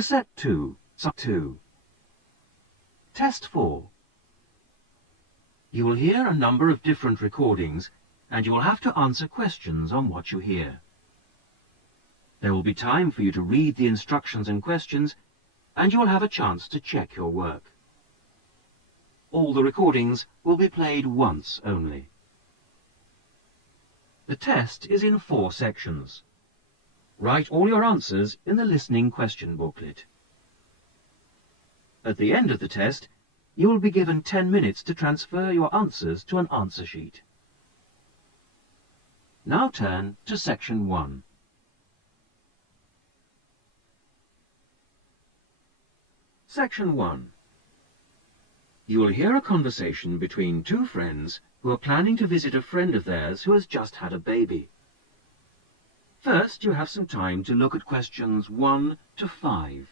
Cassette 2, Sub 2. Test 4. You will hear a number of different recordings, and you will have to answer questions on what you hear. There will be time for you to read the instructions and questions, and you will have a chance to check your work. All the recordings will be played once only. The test is in 4 sections. Write all your answers in the listening question booklet. At the end of the test, you will be given 10 minutes to transfer your answers to an answer sheet. Now turn to Section 1. Section 1. You will hear a conversation between 2 friends who are planning to visit a friend of theirs who has just had a baby. First, you have some time to look at questions 1 to 5.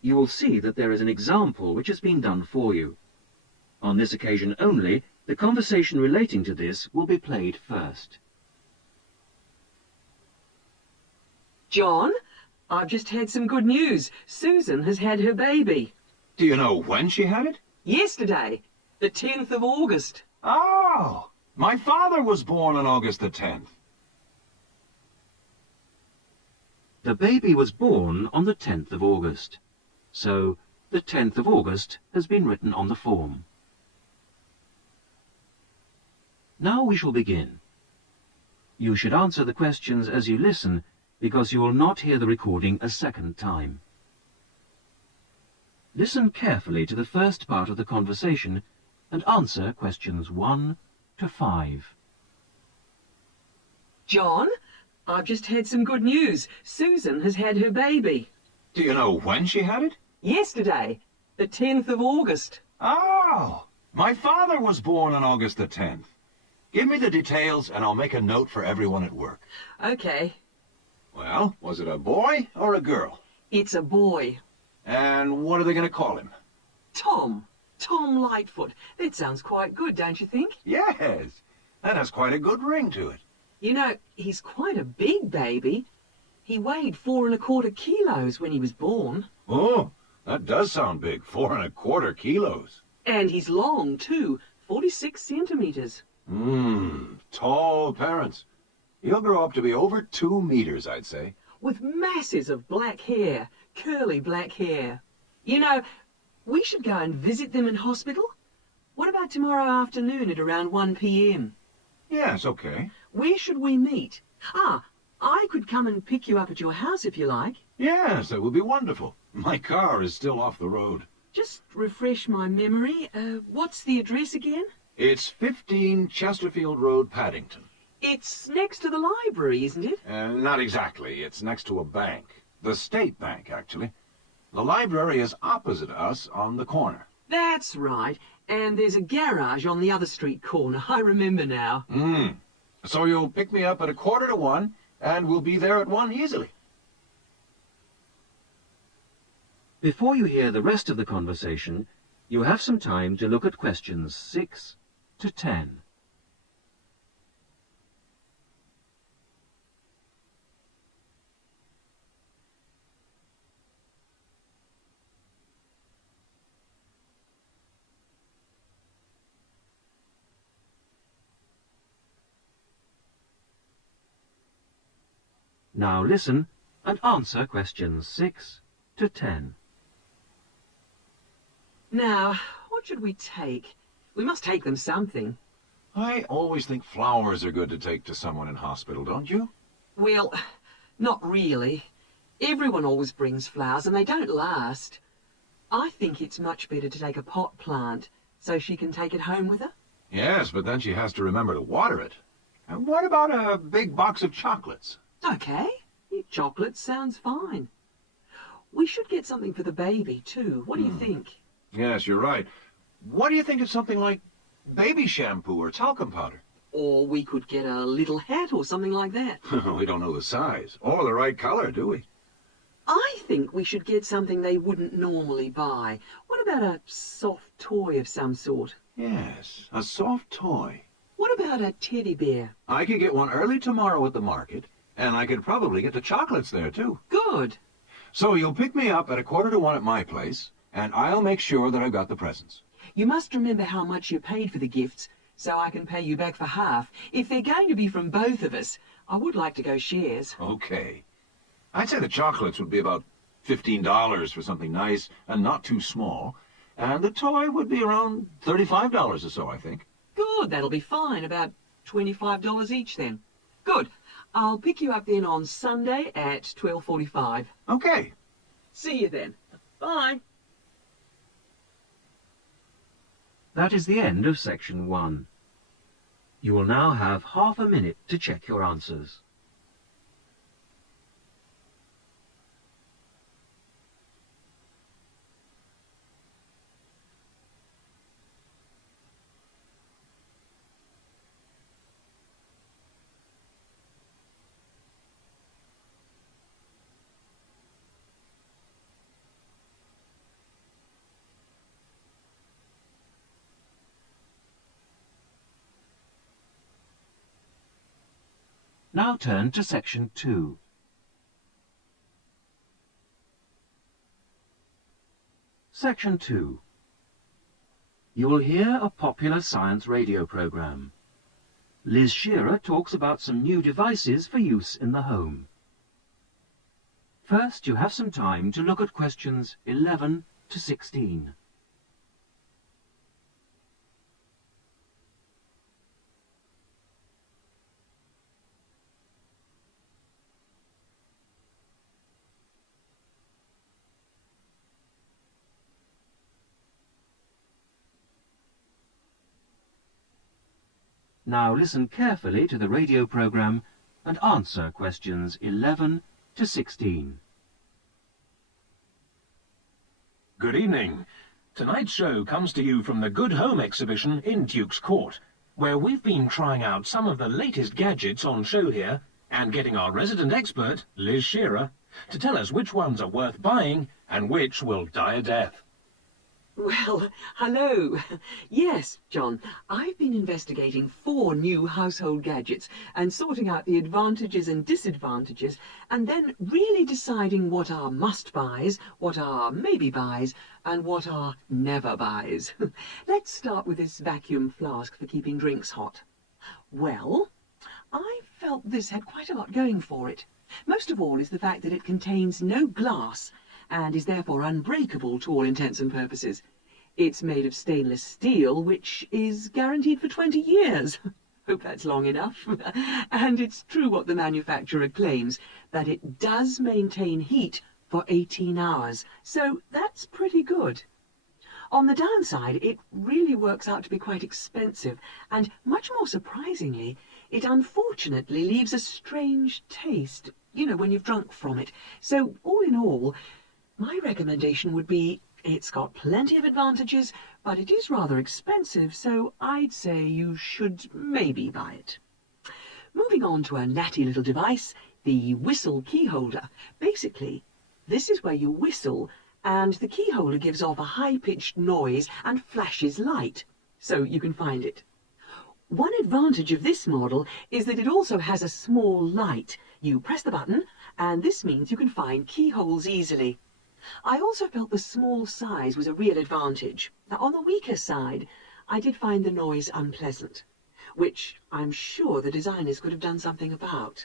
You will see that there is an example which has been done for you. On this occasion only, the conversation relating to this will be played first. John, I've just had some good news. Susan has had her baby. Do you know when she had it? Yesterday, the 10th of August. Oh, my father was born on August the 10th. The baby was born on the 10th of August. So, the 10th of August has been written on the form. Now we shall begin. You should answer the questions as you listen, because you will not hear the recording a second time. Listen carefully to the first part of the conversation and answer questions 1 to 5. John, I've just had some good news. Susan has had her baby. Do you know when she had it? Yesterday, the 10th of August. Oh, my father was born on August the 10th. Give me the details and I'll make a note for everyone at work. Okay. Well, was it a boy or a girl? It's a boy. And what are they going to call him? Tom. Tom Lightfoot. That sounds quite good, don't you think? Yes, that has quite a good ring to it. You know, he's quite a big baby. He weighed 4¼ kilos when he was born. Oh, that does sound big, 4¼ kilos. And he's long, too, 46 centimeters. Tall parents. He'll grow up to be over 2 meters, I'd say. With masses of black hair, curly black hair. You know, we should go and visit them in hospital. What about tomorrow afternoon at around 1 p.m? Yes, okay. Where should we meet? I could come and pick you up at your house if you like. Yes, that would be wonderful. My car is still off the road. Just refresh my memory. What's the address again? It's 15 Chesterfield Road, Paddington. It's next to the library, isn't it? Not exactly. It's next to a bank. The State Bank, actually. The library is opposite us on the corner. That's right. And there's a garage on the other street corner. I remember now. So you'll pick me up at 1:45, and we'll be there at 1 easily. Before you hear the rest of the conversation, you have some time to look at questions 6 to 10. Now listen and answer questions 6 to 10. Now, what should we take? We must take them something. I always think flowers are good to take to someone in hospital, don't you? Well, not really. Everyone always brings flowers and they don't last. I think it's much better to take a pot plant so she can take it home with her. Yes, but then she has to remember to water it. And what about a big box of chocolates? Okay, chocolate sounds fine. We should get something for the baby too. What do you think? Yes, you're right. What do you think of something like baby shampoo or talcum powder? Or we could get a little hat or something like that. We don't know the size or the right color, do we? I think we should get something they wouldn't normally buy. What about a soft toy of some sort? Yes, a soft toy. What about a teddy bear? I could get one early tomorrow at the market, and I could probably get the chocolates there, too. Good. So you'll pick me up at 1:45 at my place, and I'll make sure that I've got the presents. You must remember how much you paid for the gifts, so I can pay you back for half. If they're going to be from both of us, I would like to go shares. Okay. I'd say the chocolates would be about $15 for something nice and not too small, and the toy would be around $35 or so, I think. Good, that'll be fine. About $25 each then. Good. I'll pick you up then on Sunday at 12:45. Okay. See you then. Bye. That is the end of section 1. You will now have half a minute to check your answers. Now turn to section 2. Section 2. You will hear a popular science radio program. Liz Shearer talks about some new devices for use in the home. First, you have some time to look at questions 11 to 16. Now listen carefully to the radio program and answer questions 11 to 16. Good evening. Tonight's show comes to you from the Good Home exhibition in Duke's Court, where we've been trying out some of the latest gadgets on show here and getting our resident expert, Liz Shearer, to tell us which ones are worth buying and which will die a death. Well, hello. Yes, John, I've been investigating 4 new household gadgets and sorting out the advantages and disadvantages, and then really deciding what are must-buys, what are maybe-buys, and what are never-buys. Let's start with this vacuum flask for keeping drinks hot. Well, I felt this had quite a lot going for it. Most of all is the fact that it contains no glass and is therefore unbreakable to all intents and purposes. It's made of stainless steel, which is guaranteed for 20 years. Hope that's long enough. And it's true what the manufacturer claims, that it does maintain heat for 18 hours. So that's pretty good. On the downside, it really works out to be quite expensive, and much more surprisingly, it unfortunately leaves a strange taste, you know, when you've drunk from it. So all in all, my recommendation would be, it's got plenty of advantages, but it is rather expensive, so I'd say you should maybe buy it. Moving on to a natty little device, the whistle key holder. Basically, this is where you whistle, and the key holder gives off a high-pitched noise and flashes light, so you can find it. One advantage of this model is that it also has a small light. You press the button, and this means you can find keyholes easily. I also felt the small size was a real advantage. Now, on the weaker side, I did find the noise unpleasant, which I'm sure the designers could have done something about.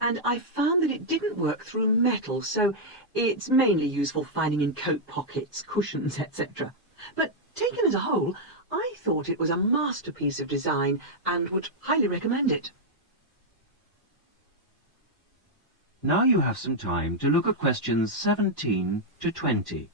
And I found that it didn't work through metal, so it's mainly useful for finding in coat pockets, cushions, etc. But taken as a whole, I thought it was a masterpiece of design and would highly recommend it. Now you have some time to look at questions 17 to 20.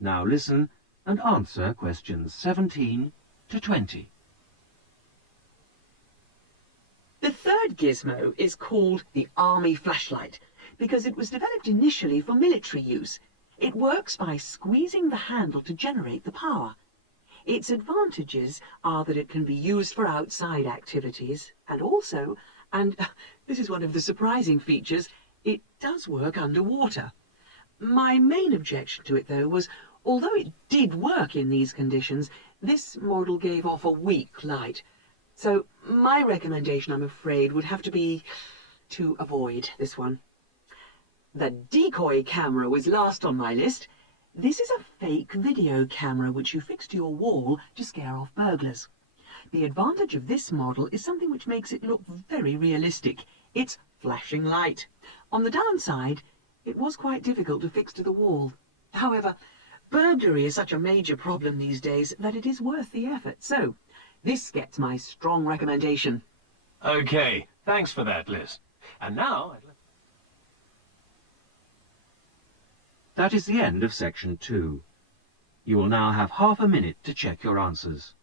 Now listen and answer questions 17 to 20. The third gizmo is called the Army flashlight because it was developed initially for military use. It works by squeezing the handle to generate the power. Its advantages are that it can be used for outside activities and also, and this is one of the surprising features, it does work underwater. My main objection to it, though, was although it did work in these conditions, this model gave off a weak light. So my recommendation, I'm afraid, would have to be to avoid this one. The decoy camera was last on my list. This is a fake video camera which you fix to your wall to scare off burglars. The advantage of this model is something which makes it look very realistic. It's flashing light. On the downside, it was quite difficult to fix to the wall. However, burglary is such a major problem these days that it is worth the effort. So, this gets my strong recommendation. Okay, thanks for that, Liz. And now... That is the end of section 2. You will now have half a minute to check your answers.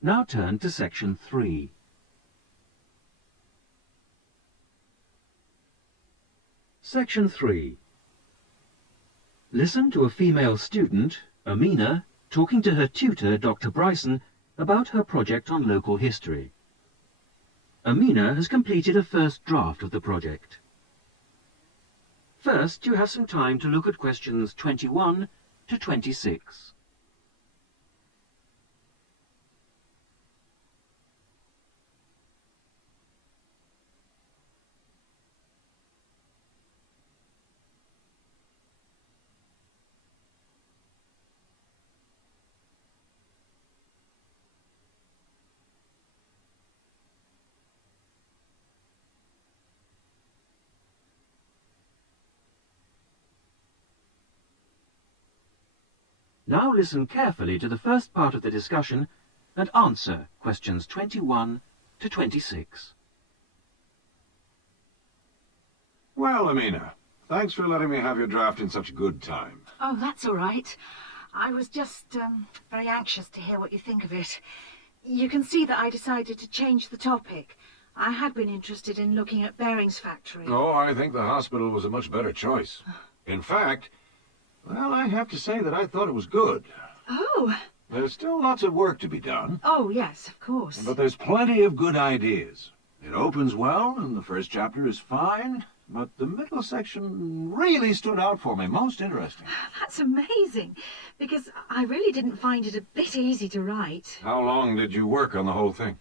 Now turn to section 3. Section 3. Listen to a female student, Amina, talking to her tutor, Dr. Bryson, about her project on local history. Amina has completed a first draft of the project. First, you have some time to look at questions 21 to 26. Now listen carefully to the first part of the discussion and answer questions 21 to 26. Well, Amina, thanks for letting me have your draft in such good time. Oh, that's all right. I was just very anxious to hear what you think of it. You can see that I decided to change the topic. I had been interested in looking at Bering's factory. Oh, I think the hospital was a much better choice. In fact, well, I have to say that I thought it was good. Oh. There's still lots of work to be done. Oh, yes, of course. But there's plenty of good ideas. It opens well, and the first chapter is fine, but the middle section really stood out for me. Most interesting. That's amazing, because I really didn't find it a bit easy to write. How long did you work on the whole thing?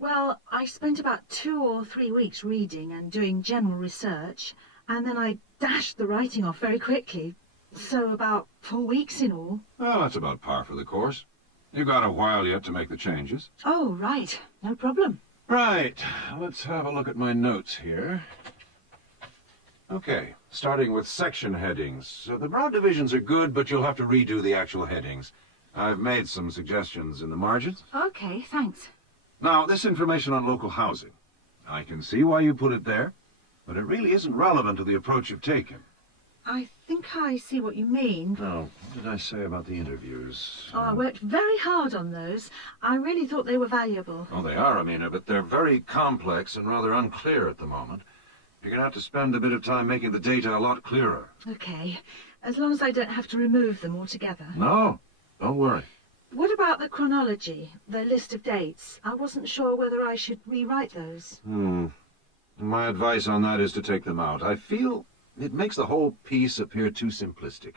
Well, I spent about 2 or 3 weeks reading and doing general research, and then I dashed the writing off very quickly. So about 4 weeks in all. Well, that's about par for the course. You got a while yet to make the changes. Oh, right. No problem. Right. Let's have a look at my notes here. Okay, starting with section headings. So the broad divisions are good, but you'll have to redo the actual headings. I've made some suggestions in the margins. Okay, thanks. Now, this information on local housing. I can see why you put it there, but it really isn't relevant to the approach you've taken. I think I see what you mean. Oh, what did I say about the interviews? Oh, I worked very hard on those. I really thought they were valuable. Oh, they are, Amina, but they're very complex and rather unclear at the moment. You're going to have to spend a bit of time making the data a lot clearer. Okay, as long as I don't have to remove them altogether. No, don't worry. What about the chronology, the list of dates? I wasn't sure whether I should rewrite those. My advice on that is to take them out. I feel it makes the whole piece appear too simplistic.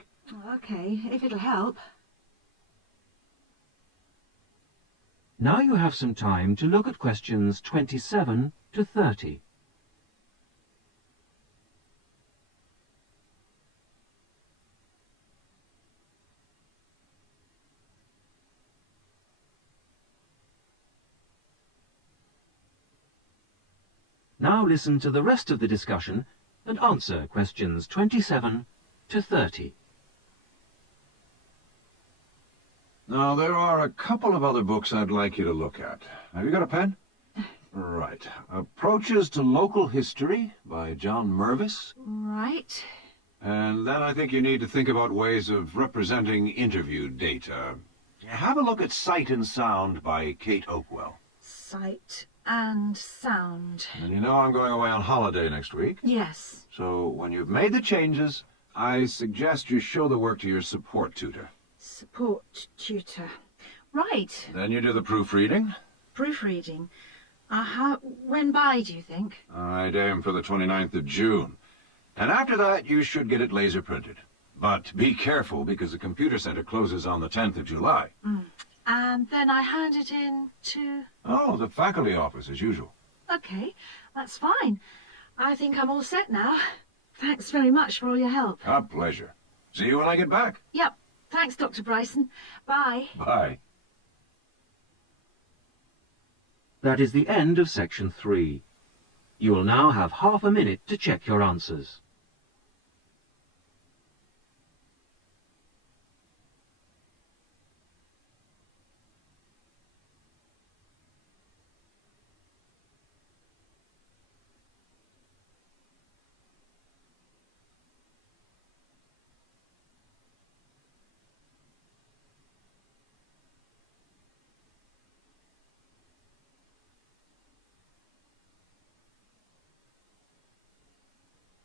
Okay, if it'll help. Now you have some time to look at questions 27 to 30. Now listen to the rest of the discussion and answer questions 27 to 30. Now, there are a couple of other books I'd like you to look at. Have you got a pen? Right. Approaches to Local History by John Mervis. Right. And then I think you need to think about ways of representing interview data. Have a look at Sight and Sound by Kate Oakwell. Sight and sound. And you know I'm going away on holiday next week. Yes. So when you've made the changes, I suggest you show the work to your support tutor. Support tutor. Right. Then you do the proofreading. Proofreading. When by, do you think? I'd aim for the 29th of June. And after that, you should get it laser printed. But be careful, because the computer center closes on the 10th of July. And then I hand it in to... Oh, the faculty office, as usual. Okay, that's fine. I think I'm all set now. Thanks very much for all your help. A pleasure. See you when I get back. Yep. Thanks, Dr. Bryson. Bye. Bye. That is the end of section 3. You will now have half a minute to check your answers.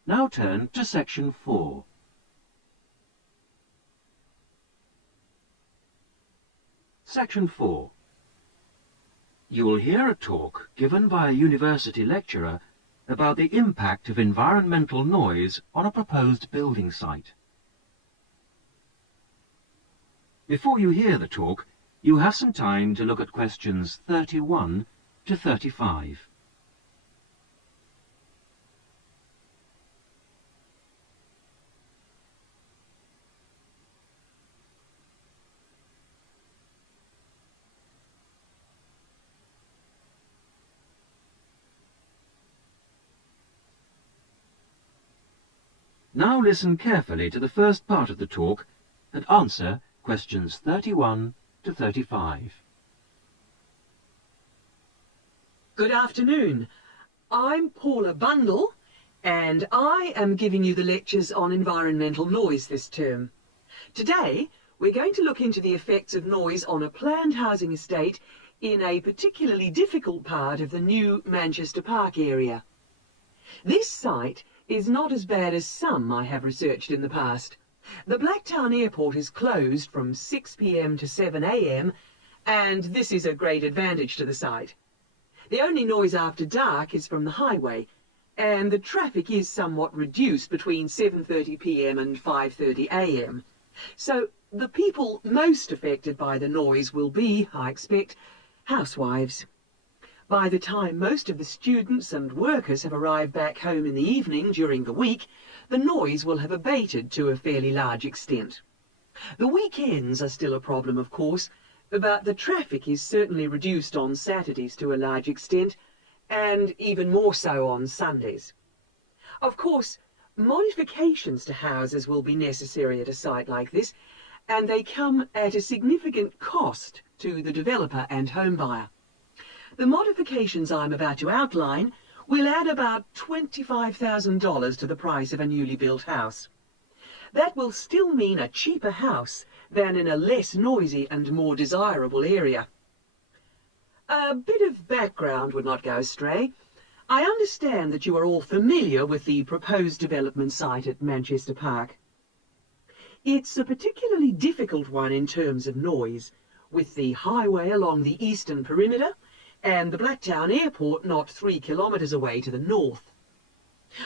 Now turn to section 4. Section 4. You will hear a talk given by a university lecturer about the impact of environmental noise on a proposed building site. Before you hear the talk, you have some time to look at questions 31 to 35. Now listen carefully to the first part of the talk and answer questions 31 to 35. Good afternoon. I'm Paula Bundle, and I am giving you the lectures on environmental noise this term. Today, we're going to look into the effects of noise on a planned housing estate in a particularly difficult part of the new Manchester Park area. This site is not as bad as some I have researched in the past. The Blacktown Airport is closed from 6 p.m. to 7 a.m, and this is a great advantage to the site. The only noise after dark is from the highway, and the traffic is somewhat reduced between 7:30 p.m. and 5:30 a.m. So the people most affected by the noise will be, I expect, housewives. By the time most of the students and workers have arrived back home in the evening during the week, the noise will have abated to a fairly large extent. The weekends are still a problem, of course, but the traffic is certainly reduced on Saturdays to a large extent, and even more so on Sundays. Of course, modifications to houses will be necessary at a site like this, and they come at a significant cost to the developer and home buyer. The modifications I'm about to outline will add about $25,000 to the price of a newly built house. That will still mean a cheaper house than in a less noisy and more desirable area. A bit of background would not go astray. I understand that you are all familiar with the proposed development site at Manchester Park. It's a particularly difficult one in terms of noise, with the highway along the eastern perimeter and the Blacktown Airport not 3 kilometres away to the north.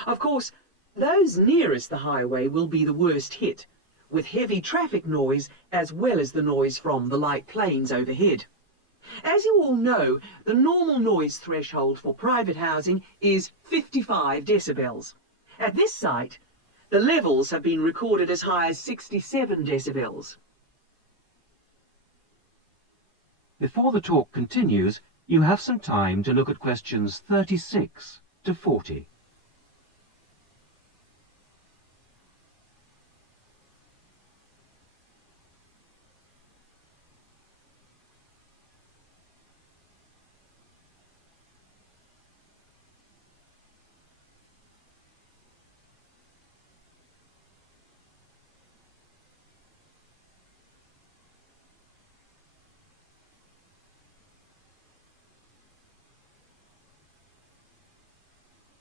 Of course, those nearest the highway will be the worst hit, with heavy traffic noise as well as the noise from the light planes overhead. As you all know, the normal noise threshold for private housing is 55 decibels. At this site, the levels have been recorded as high as 67 decibels. Before the talk continues, you have some time to look at questions 36 to 40.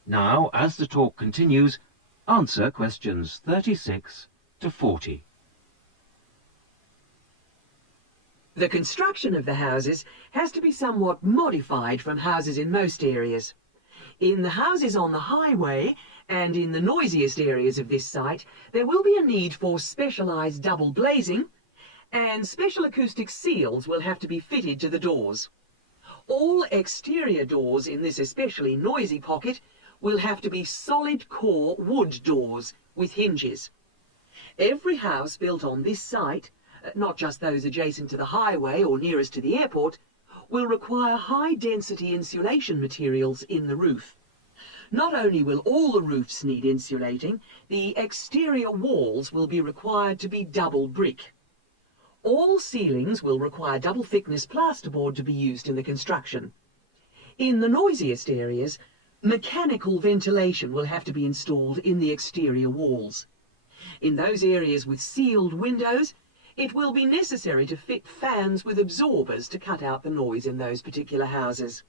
Now, as the talk continues, answer questions 36 to 40. The construction of the houses has to be somewhat modified from houses in most areas. In the houses on the highway and in the noisiest areas of this site, there will be a need for specialised double glazing, and special acoustic seals will have to be fitted to the doors. All exterior doors in this especially noisy pocket will have to be solid core wood doors with hinges. Every house built on this site, not just those adjacent to the highway or nearest to the airport, will require high-density insulation materials in the roof. Not only will all the roofs need insulating, the exterior walls will be required to be double brick. All ceilings will require double-thickness plasterboard to be used in the construction. In the noisiest areas, mechanical ventilation will have to be installed in the exterior walls. In those areas with sealed windows, it will be necessary to fit fans with absorbers to cut out the noise in those particular houses.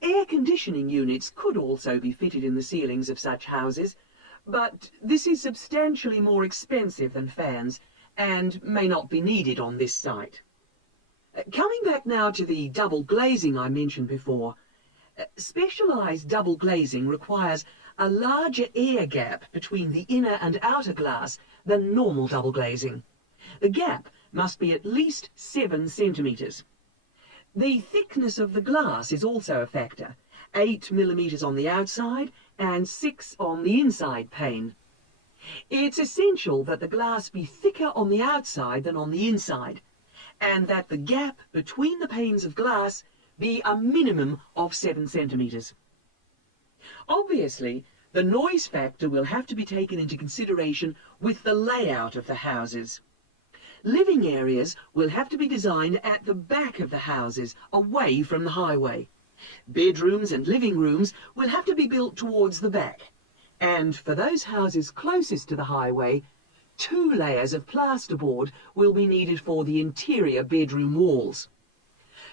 Air conditioning units could also be fitted in the ceilings of such houses, but this is substantially more expensive than fans and may not be needed on this site. Coming back now to the double glazing I mentioned before, specialised double glazing requires a larger air gap between the inner and outer glass than normal double glazing. The gap must be at least 7 centimetres. The thickness of the glass is also a factor, 8 millimetres on the outside and 6 on the inside pane. It's essential that the glass be thicker on the outside than on the inside, and that the gap between the panes of glass be a minimum of 7 centimetres. Obviously, the noise factor will have to be taken into consideration with the layout of the houses. Living areas will have to be designed at the back of the houses, away from the highway. Bedrooms and living rooms will have to be built towards the back. And for those houses closest to the highway, 2 layers of plasterboard will be needed for the interior bedroom walls.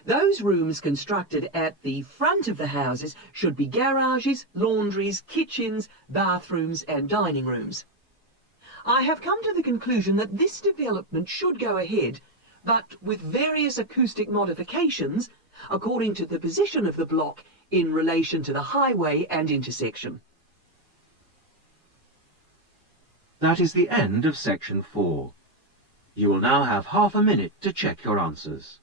Those rooms constructed at the front of the houses should be garages, laundries, kitchens, bathrooms and dining rooms. I have come to the conclusion that this development should go ahead, but with various acoustic modifications according to the position of the block in relation to the highway and intersection. That is the end of section 4. You will now have half a minute to check your answers.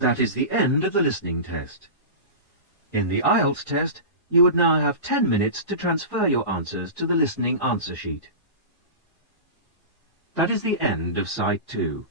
That is the end of the listening test. In the Ielts test, you would now have 10 minutes to transfer your answers to the listening answer sheet. That is the end of Site 2.